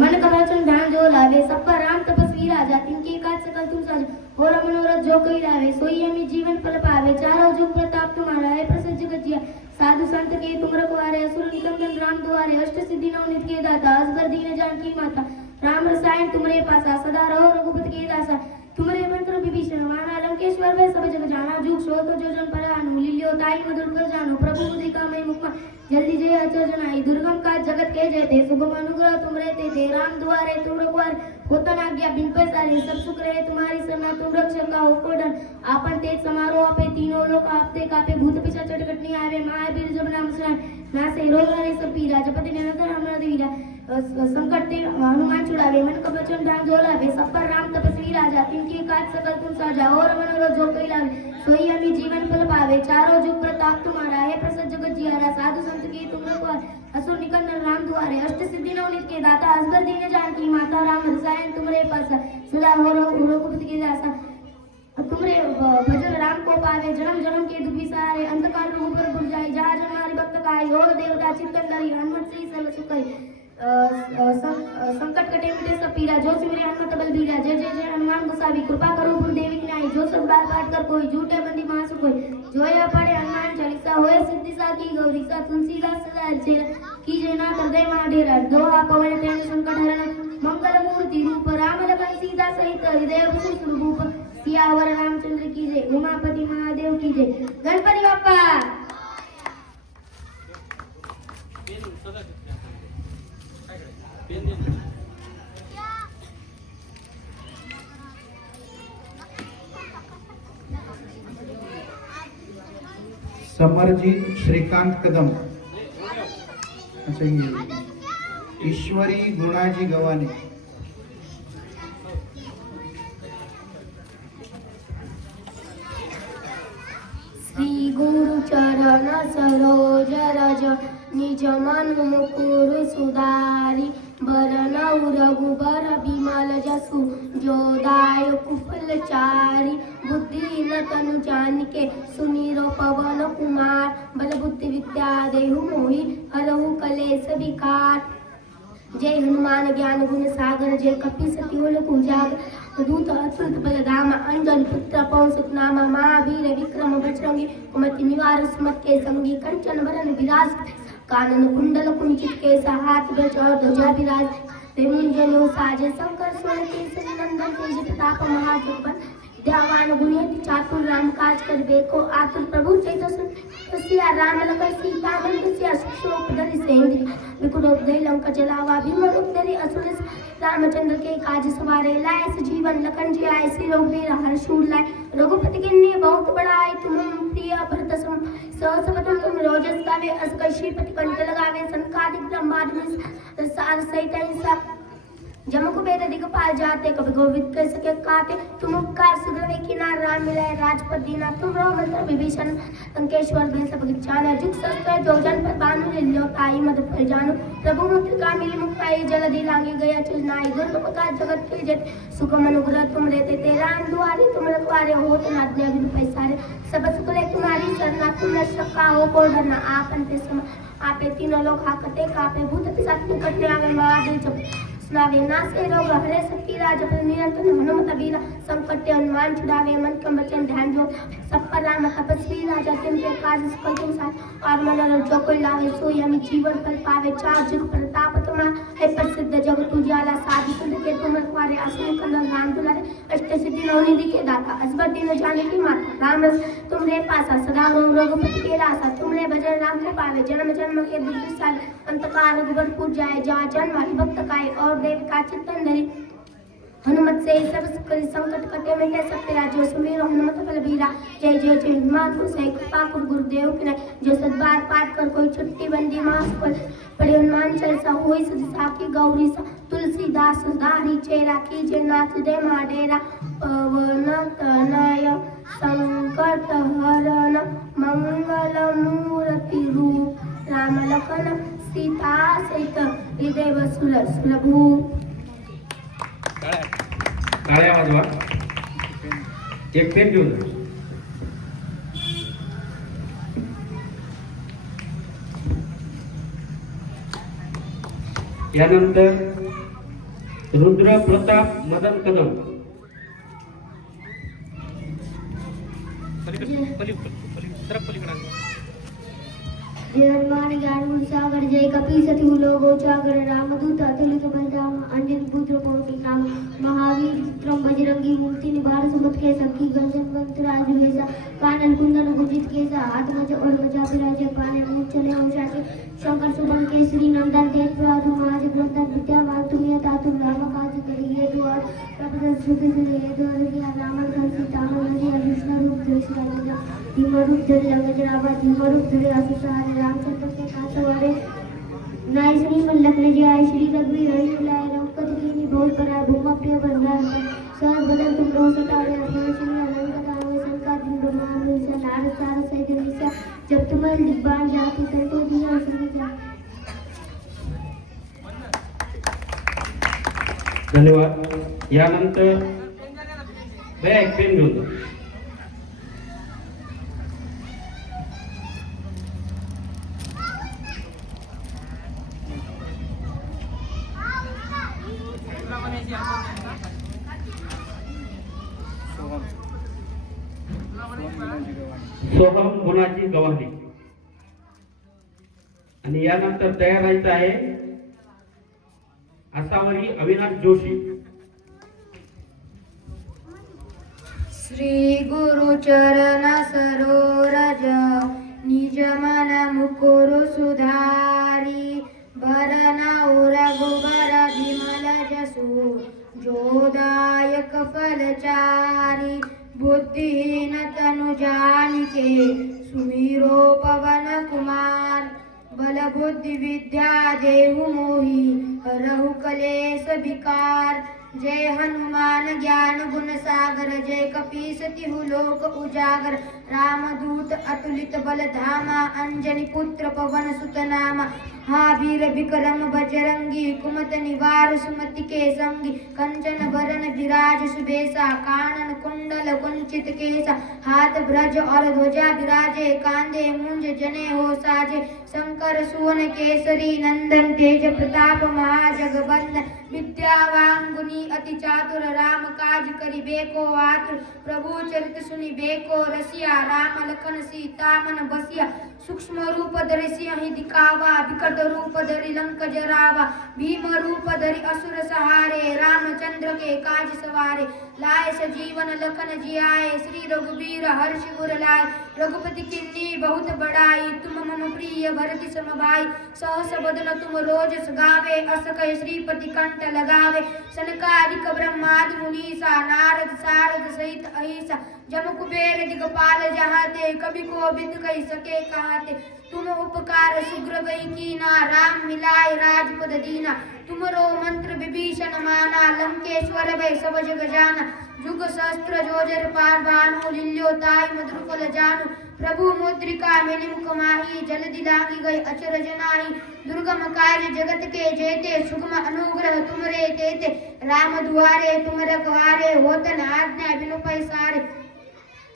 मन का वचन ध्यान जो लावे सब पर राम तपस्वी राजा तिनके काज सकल तुम साज और मनोरथ जो कोई लावे सोई हमें जीवन फल पावे चारों जुग प्रताप तुम्हारा है प्रसिद्ध जगत जिया साधु संत के तुम रखवारे असुर निकंदन राम दुआरे अष्ट सिद्धि नवनीत के दाता असबर दीन जानकी माता राम रसायन तुमरे पासा सदा रहो रघुपति के दासा तुमरे मंत्र विभीषण माना लंकेश्वर वे सब जग जाना जुग श्रोत जो जन पर आनु लील्यो ताई मधुर कर जानो प्रभु मुद्रिका मय मुखमा जल्दी जय अचर जनाई दुर्गम का जगत के जयते शुभम अनुग्रह तुम रहते थे राम द्वारे तुम रखवार होतन आज्ञा बिन पैसारे सब सुख रहे तुम्हारी सरना तुम रक्षक का हो कोडन आपन तेज समारोह पे तीनों लोग आपते कापे भूत पिशाच चटकटनी आवे महावीर जब नाम सुनाए नासे रोग हरे सब पीरा जपति निरंतर हमरा देवीरा संकट ते हनुमान छुड़ावे मन का वचन ध्यान जो लावे सब पर राम तपस्वी राजा तिनके काज सकल तुम साजा और मनोरथ जो कोई लावे सोई हमें जीवन फल पावे चारों जुग प्रताप तुम्हारा है प्रसिद्ध जगत जियारा साधु संत के तुम रखवार असुर निकंदन राम दुआरे अष्ट सिद्धि नवनीत के दाता असबर दीन जानकी माता राम रसायन तुमरे पास सदा हो रघुपति के दासा तुमरे भजन राम को पावे जन्म जन्म के दुख विसारे अंधकार रूप पर बुझ जाए जहाँ जन हमारे भक्त काय और देवता चिंतन करी हनुमत से सर्व सुख संकट कटे मिटे सब पीरा जो सिमरे हनुमत बल बीरा जय जय जय हनुमान गोसावी कृपा करो गुरु देवी की नाई जो सब बार पाठ कर कोई झूठे बंदी महासु कोई जो यह पढ़े हनुमान चालीसा होए सिद्धि सा की गौरी सा तुलसीदास सदा चेरा की जय नाथ हृदय महाडेरा दोहा पवन तेन संकट हरण मंगल मूर्ति रूप राम लखन सीता सहित हृदय बसु सुरभूप सियावर रामचंद्र की जय उमापति महादेव की जय गणपति बाप्पा समरजीत श्रीकांत कदम अच्छा ये ईश्वरी गुणाजी गव्हाणे श्री गुरु चरण सरोज रज निज मन मुकुर सुधारी बरनऊ रघुबर बिमल जसु जोदाय कुफल चारी बुद्धि तनु जानिके सुमिरो पवन कुमार बल बुद्धि विद्या देहु मोहि हरहु कलेश विकार जय हनुमान ज्ञान गुण सागर जय कपि सतिहोल उजागर दूत अतुलित बलधाम अंजन पुत्र पवन सुत नामा महावीर विक्रम बजरंगी कुमति निवार सुमत के संगी कंचन वरन विराज कानन कुंडल कुंचित केसा हाथ ब्रज और ध्वजा विराज तेमुंजनो साजे शंकर स्वर्ण केसरी नंदन तेज प्रताप महाजगबन विद्यावान गुणियति चातुर राम काज कर बेको आतुर प्रभु चैतन्य सिया राम लखन सीता मन सिया सुक्षोपधरि सेंद्रि विकुटोपधरि लंका जलावा भीम रूपधरि असुर रामचंद्र के काज सवारे लाए जीवन लखन जी आए श्री रघुवीर हर्षूर लाए रघुपति के ने बहुत बड़ाई तुम प्रिय भरत सम सहस्रवदन तुम रोजस गावे अस श्रीपति कंठ लगावे संकादिक ब्रह्मादि सार सहित ऐसा जमक वेद दिगपाल जाते कभी गोविंद कह सके काते तुम उपकार सुग्रवे किनार राम मिलाए राजपद दीना तुम रहो मंत्र विभीषण अंकेश्वर भय सब जाना जुग सत्य जो जन पर बानु ले लियो ताई मद फल जानो प्रभु मुद्रिका मिली मुख पाई जल्दी लांगे गया चुज नाई दुर्गम का जगत के जत सुगम अनुग्रह तुम रहते ते राम दुआरे तुम रखवारे हो तो नादने बिन पैसारे सब सुख ले तुम्हारी सरना तुम न सका हो को डरना आपन ते सम आपे तीनों लोग हाकते कापे भूत पिशाच निकटने आवे महादेव जप सुनावे नासे रोग हरे शक्ति राज पर निरंतर हनुमत वीरा संकट हनुमान छुड़ावे मन कम वचन ध्यान जो सब पर राम तपस्वी राजा तिन के काज सकल तुम साथ और मन जो कोई लावे सो यमी जीवन फल पावे चार जुग प्रताप तुम्हारा है प्रसिद्ध जगत उजाला साधु संत के तुम रखवारे असुर कंदन राम दुलारे अष्ट सिद्धि नौ निधि के दाता असबर दिन जाने की माता राम रस तुम रे पासा सदा रघुपति के रासा तुम रे भजन राम को पावे जन्म जन्म के दुख साल अंतकाल रघुबर पूज जाए जा जन्म हरि भक्त काए और देव का चित्तन धरि हनुमत से सब संकट कटे मिटे सकते राजो सुमेर हनुमत बल बीरा जय जय जय हनुमान को से कृपा कर गुरुदेव की जो सदबार पाठ कर कोई छुट्टी बंदी मास पर पढ़े हनुमान चालीसा होई सदा की गौरी सा तुलसीदास दारी चेरा की जय नाथ दे माडेरा पवन तनय संकट हरण मंगल मूर्ति रूप राम लखन सीता सहित हृदय वसुल सुलभू टाळ्या वाजवा एक पेन घेऊन जा. यानंतर रुद्र प्रताप मदन कदम जय हनुमान ज्ञान सागर जय कपि सति लोक उजागर रामदूत अतुलित बलधाम अंजन पुत्र पवन नाम महावीर विक्रम बजरंगी मूर्ति निवार सुमत के संगी गर्जन बंत राज वेसा कानन कुंदन गुंजित केसा हाथ मज और मजा विराज पाने मुंह चले औषाचे शंकर सुबन केसरी नंदन तेज प्रभु महाज ग्रंथन विद्यावान तुम्हें तातु राम काज करिए द्वार प्रभु सुधि सुधि द्वार रामन घर सीता मन विष्णु रूप धरि धीम रूप धरि लंगजरावा धीम रूप धरि असुसार रामचंद्र के कासवारे नाय श्री मन लखने जय श्री रघुवीर हरि लाए रघुपति कीनी बहुत बड़ा भूमा प्रिय बंधार सर बदन तुम रो सतावे अपना श्री अलंकार आवे संका दिन ब्रह्मांड से नारद सार सहित निशा जब तुम्हें दिग्बान जाति संतो दिया श्री जा धन्यवाद. यानंतर भैया एक पेन घेऊन जा. सोहम गुणाजी गव्हाणे आणि यानंतर तयार राहायचं आहे आसावरी अविनाश जोशी. श्री गुरु चरण सरोरज निज मन मुकुर सुधारी भरना रघुबर विमल जसु जोदायक फलचारी बुद्धिहीन तनु जानिके सुमिरो पवन कुमार बल बुद्धि विद्या देहु मोहि हरहु कलेश विकार. जय हनुमान ज्ञान गुण सागर जय कपीस तिहु लोक उजागर रामदूत अतुलित बल धामा अंजनी पुत्र पवन सुत नामा महावीर विक्रम बजरंगी कुमत निवार सुमति के संगी कंचन बरन विराज सुबेसा कानन कुंडल कुंचित केसा हाथ ब्रज और ध्वजा विराजे कांधे मुंज जने हो साजे शंकर सुवन केसरी नंदन तेज प्रताप महाजगबंदन विद्यावान गुनी अति चातुर राम काज करि बेको आतुर प्रभु चरित सुनि बेको रसिया राम लखन सीता मन बसिया सूक्ष्म रूप धरि सिंह दिखावा विकट रूप धरि लंक जरावा भीम रूप धरि असुर सहारे रामचंद्र के काज सवारे लाए सजीवन लखन जियाए श्री रघुबीर हर्ष उर लाए रघुपति किन्नी बहुत बड़ाई तुम मम प्रिय भरत सम भाई सहस बदन तुम रोज गावे अस कह श्रीपति कंठ लगावे सनकादिक ब्रह्मादि मुनीसा नारद सारद सहित अहिसा जम कुबेर दिगपाल जहाते कवि को बिंद कही सके कहाते तुम उपकार सुग्र गई कीना राम मिलाए राजपद दीना तुमरो मंत्र विभीषण माना लंकेश्वर भय सब जग जाना जुग सहस्त्र जोजर पार भानु लील्यो ताई मधुर फल जानू प्रभु मुद्रिका मेनि मुख माही जल्दी लागी गई अचरज नाही दुर्गम कार्य जगत के जेते सुगम अनुग्रह तुमरे तेते राम दुआरे तुम रखवारे होतन आज्ञा बिनु पैसारे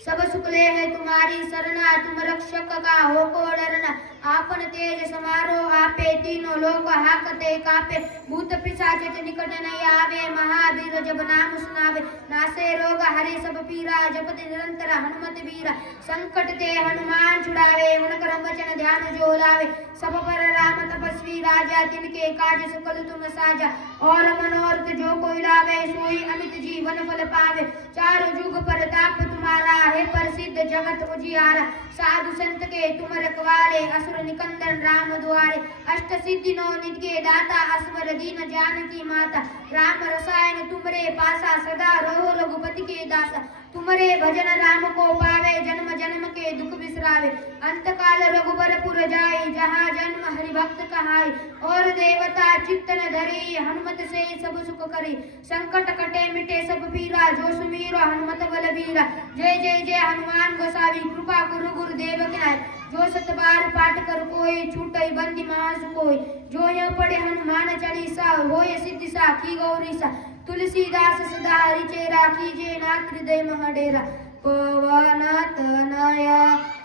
सब सुखले है तुम्हारी सरना तुम रक्षक का हो को डरना आपन तेज समारो आपे तीनों लोग हाकते कापे भूत पिशाच निकट नहीं आवे महावीर जब नाम सुनावे नासे रोग हरे सब पीरा जपति निरंतर हनुमत वीरा संकट ते हनुमान छुड़ावे मन करम वचन ध्यान जो लावे सब पर राम तपस्वी राजा तिनके काज सकल तुम साजा और मनोरथ जो कोई लावे सोई अमित जीवन फल पावे चारों जुग परताप तुम्हारा है प्रसिद्ध जगत उजियारा साधु संत के तुम रखवारे असुर निकंदन राम द्वारे अष्ट सिद्धि नौ निधि के दाता असवर दीन जानकी माता राम रसायन तुमरे पासा सदा रहो रघुपति के दासा तुमरे भजन राम को पावे जन्म जन्म के दुख बिसरावे अंत काल रघुबरपुर जाए जहाँ जन्म हरि भक्त कहाई और देवता चित्तन धरे हनुमत से सब सुख करे संकट कटे मिटे सब पीरा जो सुमीरो हनुमत बलबीरा जय जय जय हनुमान गोसावी कृपा गुरु गुरुदेव के जो सत बार पाठ कर कोई छूटई बंदी मास कोई जो यह पढ़े हनुमान चालीसा होय सिद्धि सा की गौरी सा तुलसीदास सदा हरिचे राखी जे नाथ हृदय महडेरा पवन तनय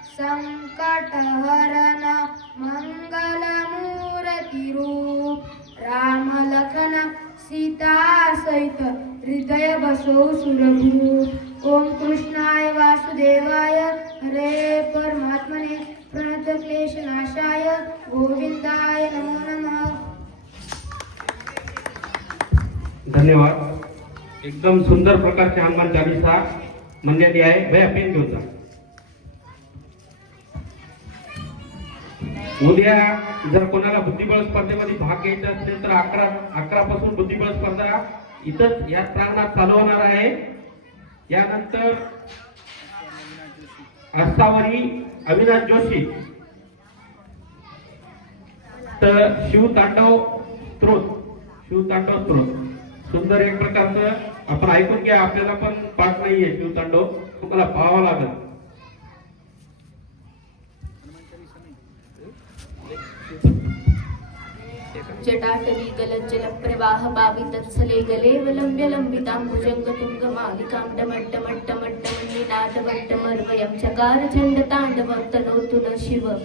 संकट हरन मंगल मूर्ति रूप राम लखन सीता सहित हृदय बसो सुरभूप ओम कृष्णाय वासुदेवाय हरे परमात्मने प्रणत क्लेश नाशाय गोविंदाय नमो नमः. धन्यवाद. एकदम सुंदर प्रकारचे हनुमान चालीसा म्हणण्यात आहे. भैया पेन घेऊन जा. उद्या जर कोणाला बुद्धिबळ स्पर्धेमध्ये भाग घ्यायचा असेल तर 11 पासून बुद्धिबळ स्पर्धा इथंच या प्रांगणात चालू होणार आहे. यानंतर आसावरी अविनाश जोशी तर शिवतांडव स्त्रोत सुंदर एक प्रकारचं आपण ऐकून घ्या. आपल्याला पण पाठ नाहीये शिवतांडव, तुम्हाला पाहावं लागेल. जटाटवी गलज्जल प्रवाह पावितत्सले गले विलंब्य लंबितांबुजंग तुंग मालिकां डमट्टमट्टमट्टमन्निनादवट्टमर्वयं चकार चण्ड ताण्डवं तनोतु न शिवं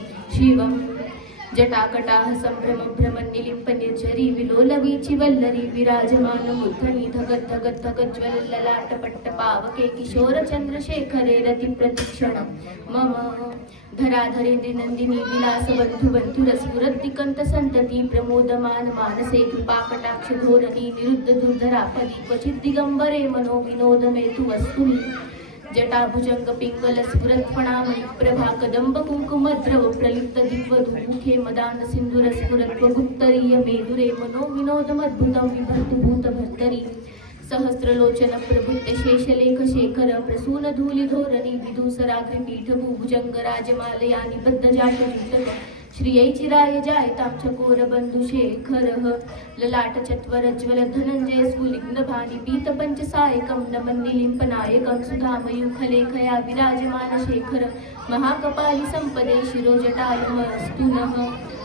जटाकटाह संभ्रम भ्रमण निलिंप निर्झरी विलोलवीची वल्लरी विराजमान मूर्धनी धगत धगत धगत ज्वल ललाट पट्ट पावके किशोर चंद्रशेखरे रती प्रतीक्षण मम धराधरेंद्र नंदिनी विलास बंधु बंधुर स्फुरत दिकंत संतती प्रमोदमान मानसे कृपाकटाक्ष धोरणी निरुद्ध दुर्धरापदी क्वचित दिगंबरे मनो विनोद मेतु वस्तुनी जटाभुजंग पिंगल स्फुरत फणामणि प्रभा कदंब कुंकुमद्रव प्रलिप्त दिग्वधू मुखे मदान सिंधुर स्फुरत गुप्तरीय मेदुरे मनो विनोदमद्भुतं विभर्तु भूत भर्तरी सहस्रलोचन प्रभुत्य शेषलेख शेखर प्रसून धूलि धोरणी विदूसराग्रि पीठ भुजंग राजमालयानि बद्ध जाटजूटक श्रियै चिराय जायतां चकोर बंधु शेखरः ललाट चत्वर ज्वल धनंजय स्फुलिग्न भानि पीत पंच सायकं नमन् निलिम्पनायकं सुधामयूखलेखया विराजमान शेखर महाकपाली संपदे शिरोजटायुमस्तु नः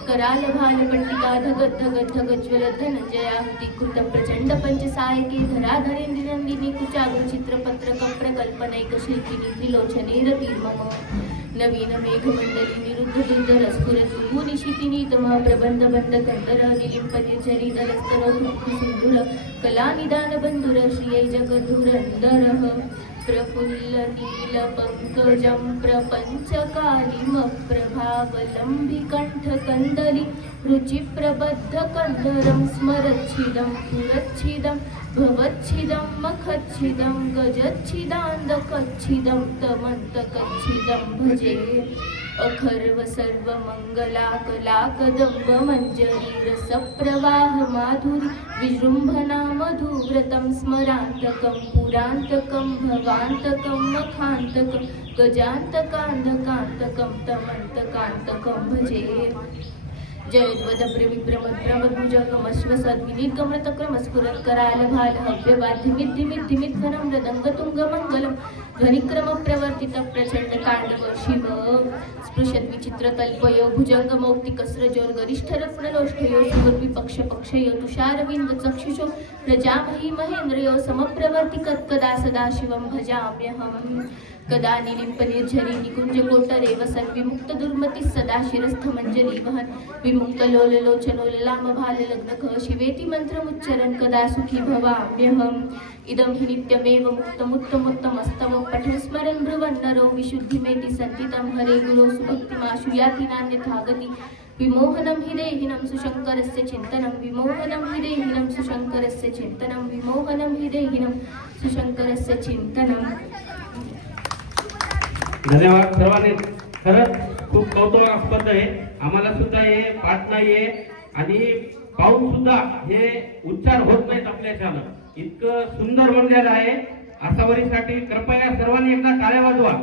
कराल भाल पट्टिका धगत धगत धगत ज्वल धनंजयाहुति कृत प्रचंड पंच सायके धराधरेंद्र नंदिनी कुचाग्र चित्रपत्र कप्रकल्पनैक शिल्पिनी त्रिलोचने रतिर्मम नवीन मेघमंडली निरुद्ध दुर्धर स्फुरतु भूनिशितिनीतमः प्रबंध बंध कंदर निलिंप निर्झरी दलस्तनोत्मुक्ति सिंधुर कला निदान बंधुर श्रियै जगद्धुरंदरः प्रफुल्ल नील पंकजं प्रपंचकालिम प्रभावलंबि कंठ कंदली रुचि प्रबद्ध कंदरं स्मरच्छिदं पुरच्छिदं भवच्छिदं मखच्छिदं गजच्छिदान्दकच्छिदं तमन्तकच्छिदं भजे अखर्व सर्वमंगला कला कदंब मंजरी रसप्रवाह माधुरी विजृंभणा मधुव्रतं स्मरान्तकं पुरान्तकं भवान्तकं मखान्तकं गजान्तकान्धकान्तकं तमन्तकान्तकं भजे जयद्वदप्रविभ्रमद्भ्रमद्भुजगमश्वसद्विनिर्गमृतक्रमस्फुरत् करालभाल हव्यवाद्धिमिद्धिमिद्धिमिद्घनं मृदङ्गतुङ्गमङ्गलं ध्वनिक्रमप्रवर्तितं प्रचण्डताण्डव शिव स्पृशद्विचित्रतल्पयो भुजङ्गमौक्तिकस्रजोर्गरिष्ठरत्नलोष्ठयो सुगद्विपक्षपक्षयो तुषारविन्दचक्षुषो प्रजामही महेन्द्रयो समप्रवर्तिकत्कदा सदा शिवं भजाम्यहम् कदा निलिंप निर्झरी निकुंज कोटरे वसन विमुक्त दुर्मती सदा शिरस्थ मंजरी वहन विमुक्त लोल लोचनो ललाम भाल लग्नकः शिवेति मंत्रमुच्चरन् कदा सुखी भवाम्यहम् इदं हि नित्यमेव मुक्तमुत्तमोत्तमस्तव पठन् स्मरन् ब्रुवन् नरो विशुद्धिमेति सन्तितं हरे गुरो सुभक्तिमाशु याति नान्यथा गति विमोहनं हि देहिनं सुशङ्करस्य चिन्तनं विमोहनं हि देहिनं सुशङ्करस्य चिन्तनं विमोहनं हि देहिनं सुशङ्करस्य चिन्तनम् धन्यवाद सर्वांनी. खरंच खूप कौतुकास्पद आहे. आम्हाला सुद्धा हे पाठ नाहीये आणि पाहून सुद्धा हे उच्चार होत नाहीत आपल्याच्यानं. इतकं सुंदर म्हणलेलं आहे. आसावरीसाठी कृपया सर्वांनी एकदा टाळ्या वाजवा.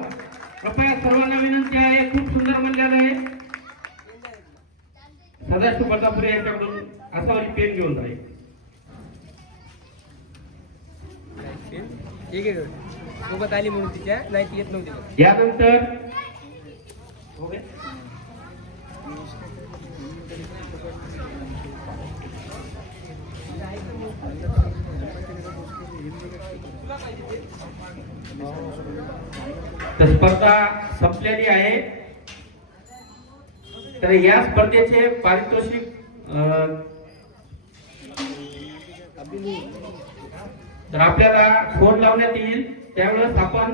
कृपया सर्वांना विनंती आहे. खूप सुंदर म्हणलेलं आहे. सदाशिव बल्लापुरे यांच्याकडून आसावरी पेन घेऊन राहील. सोबत आली म्हणून तिच्या नाही ती येत नव्हती. यानंतर स्पर्धा संपलेली आहे. तर या स्पर्धेचे पारितोषिक तर आपल्याला फोन लावण्यात येईल. त्यावेळेस आपण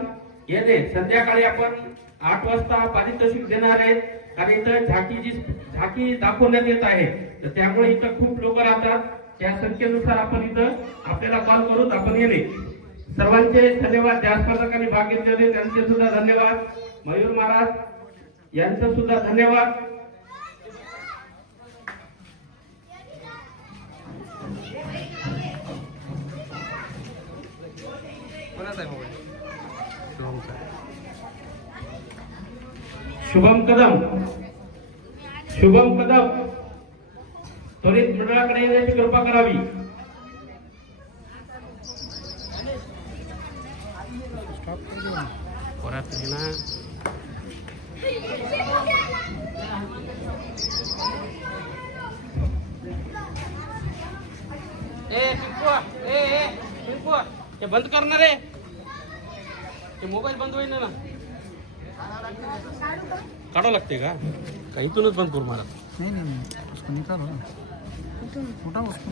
येणे संध्याकाळी आपण 8 वाजता पारितोषिक देणार आहेत. कारण इथं झाकी दाखवण्यात येत आहे. तर त्यामुळे इथं खूप लोक राहतात. त्या संख्येनुसार आपण इथं आपल्याला कॉल करून आपण येणे. सर्वांचे धन्यवाद. ज्या स्पर्धकांनी भाग घेतलेले त्यांचे सुद्धा धन्यवाद. मयूर महाराज यांचं सुद्धा धन्यवाद. शुभम कदम त्वरित मंडळाकडे येण्याची कृपा करावी. ते बंद करणार आहे. ते मोबाईल बंद होईल ना. काढावं लागते का? का इथूनच बनपूर मारा? नहीं नहीं नहीं, उसको निकालो ना, उठा उसको।